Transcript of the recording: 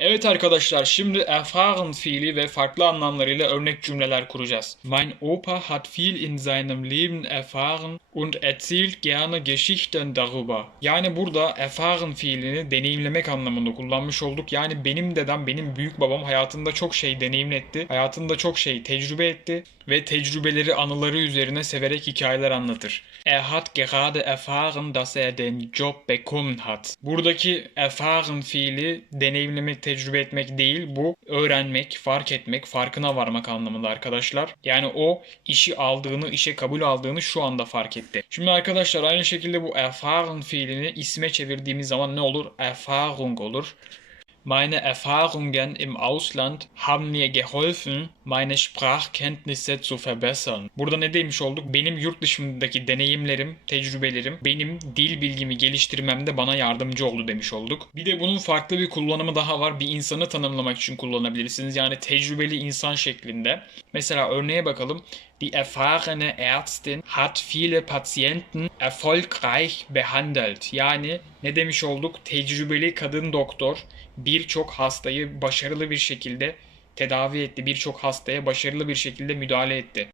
Evet arkadaşlar şimdi erfahren fiili ve farklı anlamlarıyla örnek cümleler kuracağız. Mein Opa hat viel in seinem Leben erfahren und erzählt gerne Geschichten darüber. Yani burada erfahren fiilini deneyimlemek anlamında kullanmış olduk. Yani benim dedem, benim büyük babam hayatında çok şey deneyimletti. Hayatında çok şey tecrübe etti ve tecrübeleri, anıları üzerine severek hikayeler anlatır. Er hat gerade erfahren, dass er den Job bekommen hat. Buradaki erfahren fiili deneyimlemek, tecrübe etmek değil. Bu öğrenmek, fark etmek, farkına varmak anlamında arkadaşlar. Yani o işi aldığını, işe kabul aldığını şu anda fark etti. Şimdi arkadaşlar aynı şekilde bu erfahren fiilini isme çevirdiğimiz zaman ne olur? Erfahrung olur. Meine Erfahrungen im Ausland haben mir geholfen, meine Sprachkenntnisse zu verbessern. Burada ne demiş olduk? Benim yurt dışındaki deneyimlerim, tecrübelerim benim dil bilgimi geliştirmemde bana yardımcı oldu demiş olduk. Bir de bunun farklı bir kullanımı daha var. Bir insanı tanımlamak için kullanabilirsiniz. Yani tecrübeli insan şeklinde. Mesela örneğe bakalım. Die erfahrene Ärztin hat viele Patienten erfolgreich behandelt. Yani ne demiş olduk? Tecrübeli kadın doktor birçok hastayı başarılı bir şekilde tedavi etti. Birçok hastaya başarılı bir şekilde müdahale etti.